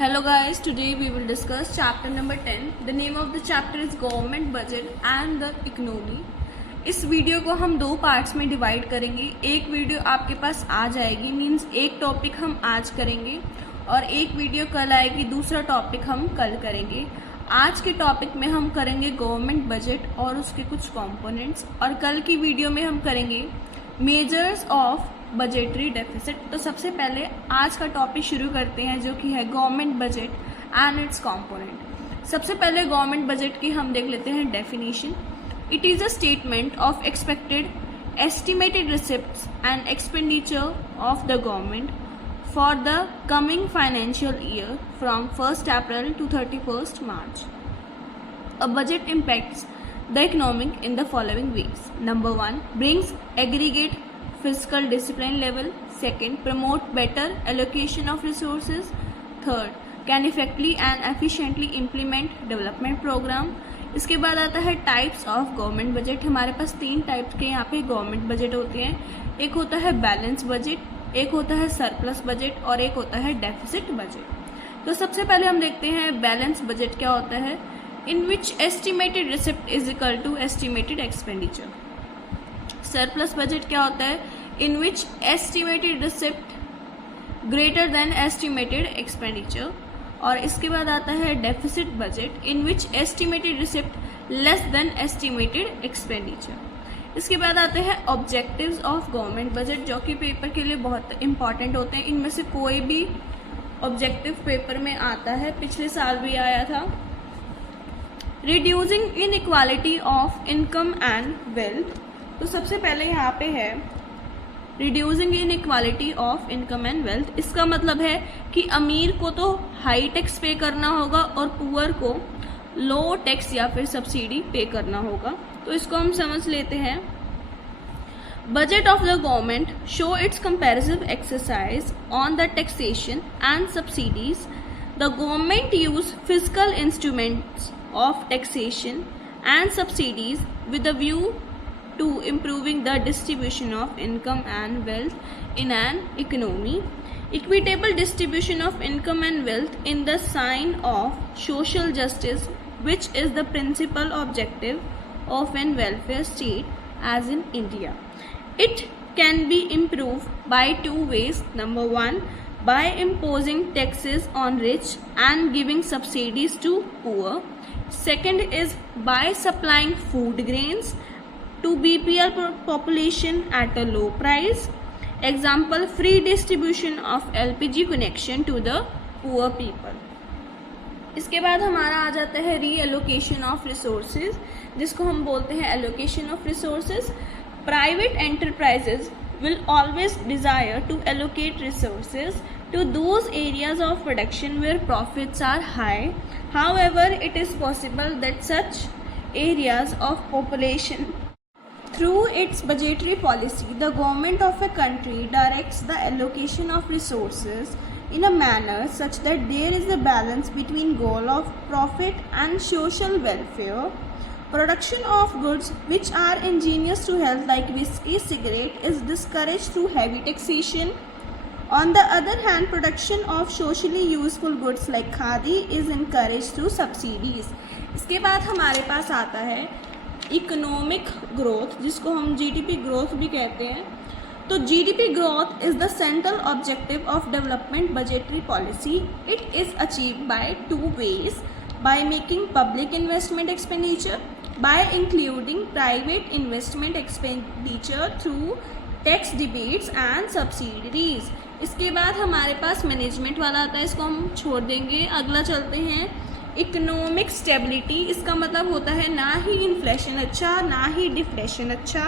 Hello guys, today we will discuss chapter number 10. The name of the chapter is Government Budget and the Economy. इस video को हम दो parts में divide करेंगे. एक video आपके पास आज आएगी, मीन्स एक टॉपिक हम आज करेंगे और एक वीडियो कल आएगी, दूसरा टॉपिक हम कल करेंगे. आज के टॉपिक में हम करेंगे गवर्नमेंट बजट और उसके कुछ कंपोनेंट्स, और कल की वीडियो में हम करेंगे मेजर्स ऑफ बजटरी डेफिसिट. तो सबसे पहले आज का टॉपिक शुरू करते हैं, जो कि है government budget and it's component. सबसे पहले गवर्नमेंट बजट की हम देख लेते हैं definition. It is a statement of expected estimated receipts and expenditure of the government for the coming financial year from 1st April to 31st March. A budget impacts the economy in the following ways. Number 1, brings aggregate fiscal discipline level. Second, promote better allocation of resources. Third, can effectively and efficiently implement development program. इसके बाद आता है types of government budget. हमारे पास तीन types के यहाँ पे government budget होते हैं. एक होता है बैलेंस बजट, एक होता है सरप्लस बजट और एक होता है डेफिसिट बजट. तो सबसे पहले हम देखते हैं बैलेंस बजट क्या होता है. In which estimated receipt is equal to estimated expenditure. Surplus budget क्या होता है. In which estimated receipt greater than estimated expenditure. और इसके बाद आता है deficit budget, in which estimated receipt less than estimated expenditure. इसके बाद आते हैं ऑब्जेक्टिव्स ऑफ गवर्नमेंट बजट, जो कि पेपर के लिए बहुत इंपॉर्टेंट होते हैं. इनमें से कोई भी ऑब्जेक्टिव पेपर में आता है, पिछले साल भी आया था. Reducing inequality of income and wealth. तो सबसे पहले यहाँ पे है reducing inequality of income and wealth. इसका मतलब है कि अमीर को तो हाई टैक्स पे करना होगा और पुअर को लो टैक्स या फिर सब्सिडी पे करना होगा. तो इसको हम समझ लेते हैं. Budget of the government show it's comparison exercise on the taxation and subsidies. The government use physical instruments of taxation and subsidies with a view to improving the distribution of income and wealth in an economy. Equitable distribution of income and wealth in the sign of social justice, which is the principal objective of an welfare state as in India. It can be improved by two ways. Number 1, by imposing taxes on rich and giving subsidies to poor. Second is by supplying food grains to BPL population at a low price. Example, free distribution of LPG connection to the poor people. इसके बाद हमारा आ जाता है reallocation of resources, जिसको हम बोलते हैं allocation of resources. Private enterprises will always desire to allocate resources to those areas of production where profits are high. However, it is possible that such areas of population, through its budgetary policy, the government of a country directs the allocation of resources in a manner such that there is a balance between goal of profit and social welfare. Production of goods which are injurious to health like whiskey, cigarette is discouraged through heavy taxation. On the other hand, production of socially useful goods like khadi is encouraged through subsidies. इसके बाद हमारे पास आता है economic growth, जिसको हम GDP growth भी कहते हैं. तो GDP growth is the central objective of development budgetary policy. It is achieved by two ways. By making public investment expenditure, by including private investment expenditure through tax debates and subsidies. इसके बाद हमारे पास management वाला आता है, इसको हम छोड़ देंगे. अगला चलते हैं इकोनॉमिक स्टेबिलिटी. इसका मतलब होता है ना ही इन्फ्लेशन अच्छा ना ही डिफ्लेशन अच्छा.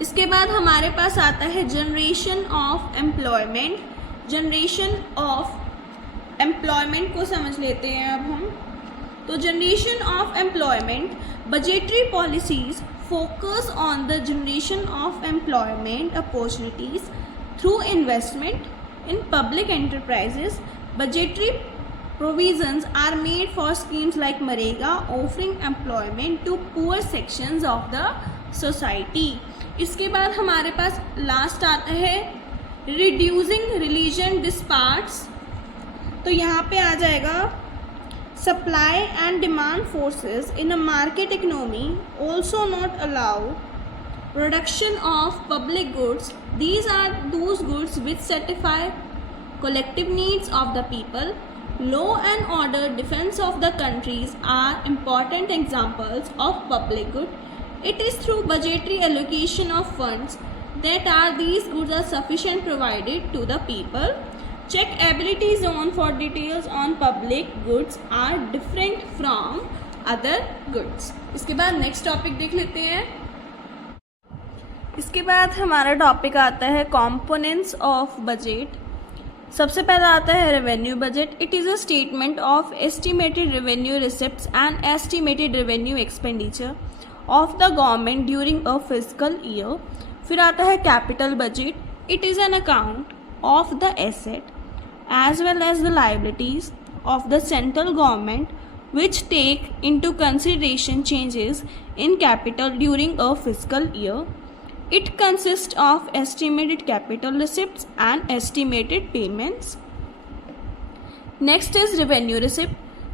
इसके बाद हमारे पास आता है generation of employment. Generation of employment को समझ लेते हैं अब हम. तो generation of employment, budgetary policies focus on the generation of employment opportunities through investment in public enterprises. Budgetary provisions are made for schemes like MNREGA, offering employment to poor sections of the society. इसके बाद हमारे पास last आता है reducing religion disputes तो यहाँ पे आ जाएगा supply and demand forces in a market economy also not allow production of public goods. These are those goods which satisfy collective needs of the people. Law and order, defense of the countries are important examples of public good. It is through budgetary allocation of funds that these goods are sufficient provided to the people. Check ability zone for details on public goods are different from other goods. इसके बाद next topic देख लेते हैं। इसके बाद हमारा topic आता है कंपोनेंट्स ऑफ बजट। सबसे पहला आता है revenue budget. It is a statement of estimated revenue receipts and estimated revenue expenditure of the government during a physical year. फिर आता है capital budget. It is an account of the asset as well as the liabilities of the central government which take into consideration changes in capital during a fiscal year. It consists of estimated capital receipts and estimated payments. Next is revenue receipt.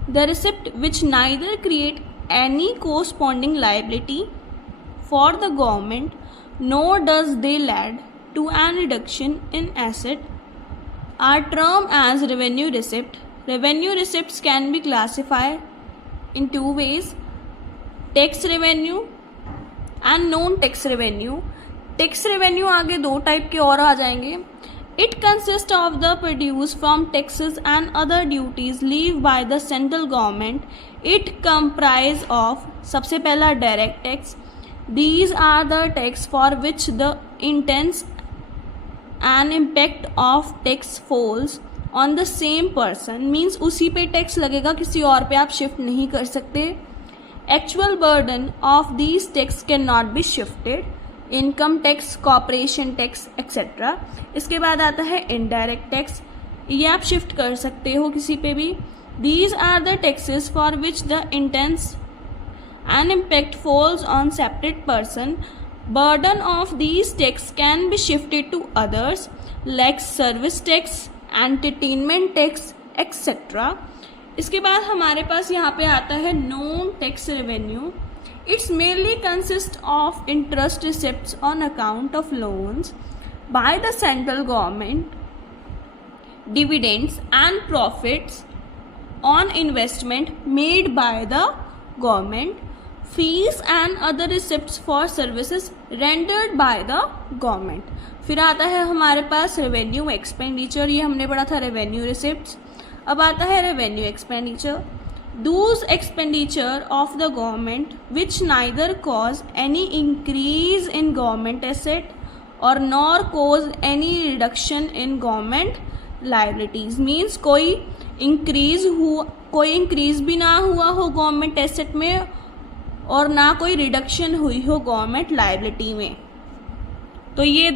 The receipt which neither create any corresponding liability for the government nor does they lead to an reduction in asset are termed as revenue receipt. Revenue receipts can be classified in two ways: tax revenue and non-tax revenue. Tax revenue आगे दो type के और आ जाएंगे। It consist of the produce from taxes and other duties leave by the central government. It comprise of सबसे पहला direct tax. These are the tax for which the intense and impact of tax falls on the same person. Means उसी पे tax लगेगा, किसी और पे आप shift नहीं कर सकते। Actual burden of these tax can not be shifted. Income tax, corporation tax etcetera. इसके बाद आता है इनडायरेक्ट टैक्स। ये आप शिफ्ट कर सकते हो किसी पे भी। These are the taxes for which the intense and impact falls on separate person. Burden of these tax can be shifted to others like service tax, entertainment tax etcetera. इसके बाद हमारे पास यहाँ पे आता है non tax revenue. It's mainly consists of interest receipts on account of loans by the central government, dividends and profits on investment made by the government, fees and other receipts for services rendered by the government. फिर आता है हमारे पास revenue expenditure. ये हमने पढ़ा था revenue receipts. अब आता है revenue expenditure. Those expenditure of the government which neither cause any increase in government asset or nor cause any reduction in government liabilities. Means कोई इंक्रीज भी ना हुआ हो गवर्नमेंट एसेट में और ना कोई रिडक्शन हुई हो गवर्नमेंट लाइबिलिटी में। तो ये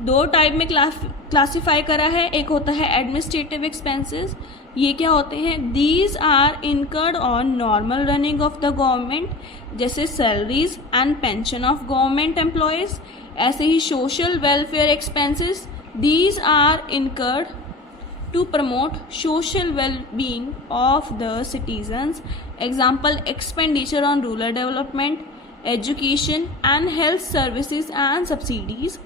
दो टाइप में क्लासिफाई करा है। एक होता है एडमिनिस्ट्रेटिव एक्सपेंसेस। ये क्या होते हैं? These are incurred on normal running of the government, जैसे salaries and pension of government employees. ऐसे ही social welfare expenses, these are incurred to promote social well-being of the citizens. Example expenditure on rural development, education and health services and subsidies.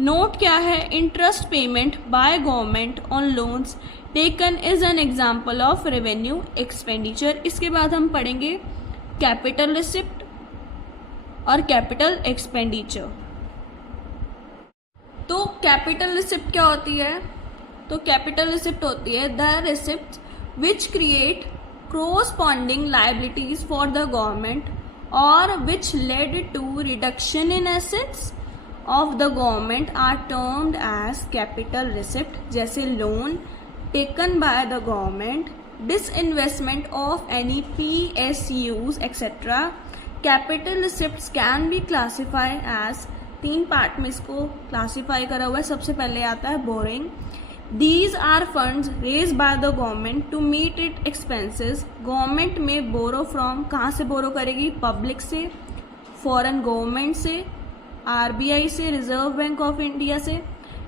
Note क्या है? Interest payment by government on loans taken is an example of revenue expenditure. इसके बाद हम पढ़ेंगे capital receipt और capital expenditure. तो capital receipt क्या होती है? तो कैपिटल रिसिप्ट होती है the receipt which create corresponding liabilities for the government or which led to reduction in assets of the government are termed as capital receipt. जैसे loan taken by the government, disinvestment of any PSUs etc. Capital receipts can be classified as, तीन part में इसको classify करा हुआ है। सबसे पहले आता है boring. These are funds raised by the government to meet its expenses. Government में बोरो फ्रॉम, कहाँ से बोरो करेगी? पब्लिक से, फॉरेन गवर्नमेंट से, RBI से, रिजर्व बैंक ऑफ इंडिया से।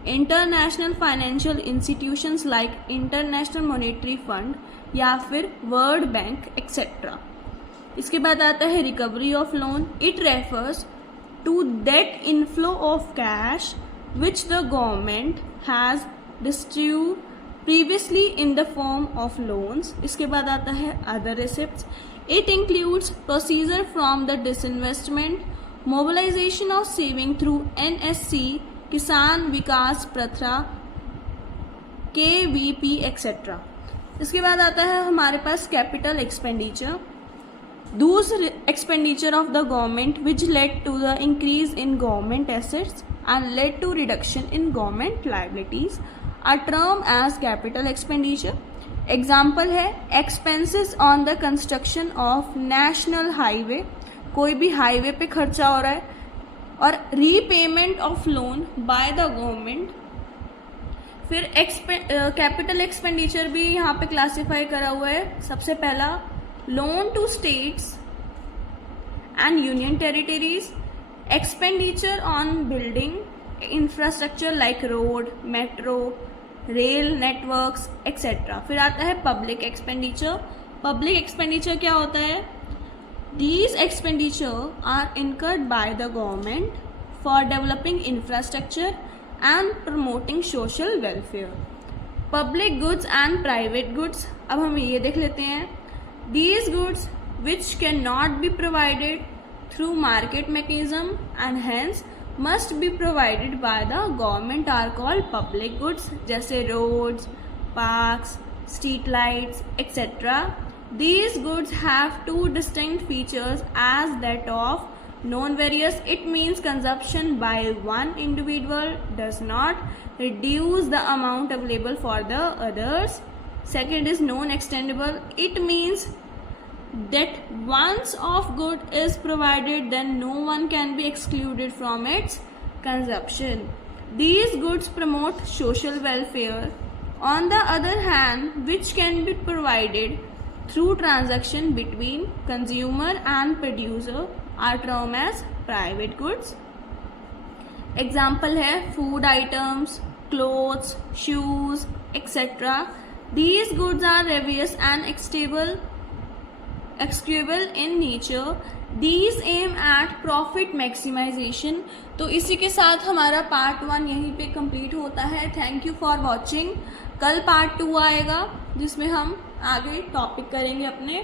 International Financial Institutions like International Monetary Fund या फिर वर्ल्ड बैंक एक्सेट्रा। इसके बाद आता है recovery of loan. It refers to that inflow of cash which the government has distribute previously in the form of loans. इसके बाद आता है other receipts. It includes procedure from the disinvestment, mobilisation of saving through NSC, Kisan विकास प्रथा, KVP etcetera. इसके बाद आता है हमारे पास capital expenditure. Those expenditure of the government which led to the increase in government assets and led to reduction in government liabilities are termed as capital expenditure. Example है expenses on the construction of national highway, कोई भी highway पे खर्चा हो रहा है, और repayment of loan by the government. फिर कैपिटल एक्सपेंडिचर भी यहाँ पे क्लासिफाई करा हुआ है। सबसे पहला loan to states and union territories, expenditure on building infrastructure like road, metro, rail networks etc. फिर आता है public expenditure। public expenditure क्या होता है? These expenditure are incurred by the government for developing infrastructure and promoting social welfare। public goods and private goods, अब हम ये देख लेते हैं। These goods which cannot be provided through market mechanism and hence must be provided by the government are called public goods, जैसे roads, parks, street lights etc. These goods have two distinct features as that of non-various. It means consumption by one individual does not reduce the amount available for the others. Second is non-extendable. It means that once of good is provided, then no one can be excluded from its consumption. These goods promote social welfare. On the other hand, which can be provided through transaction between consumer and producer are termed as private goods. Example है food items, clothes, shoes etc. These goods are various and executable in nature. These aim at profit maximization. तो इसी के साथ हमारा part 1 यहीं पे complete होता है। Thank you for watching. कल पार्ट 2 आएगा जिसमें हम आगे टॉपिक करेंगे अपने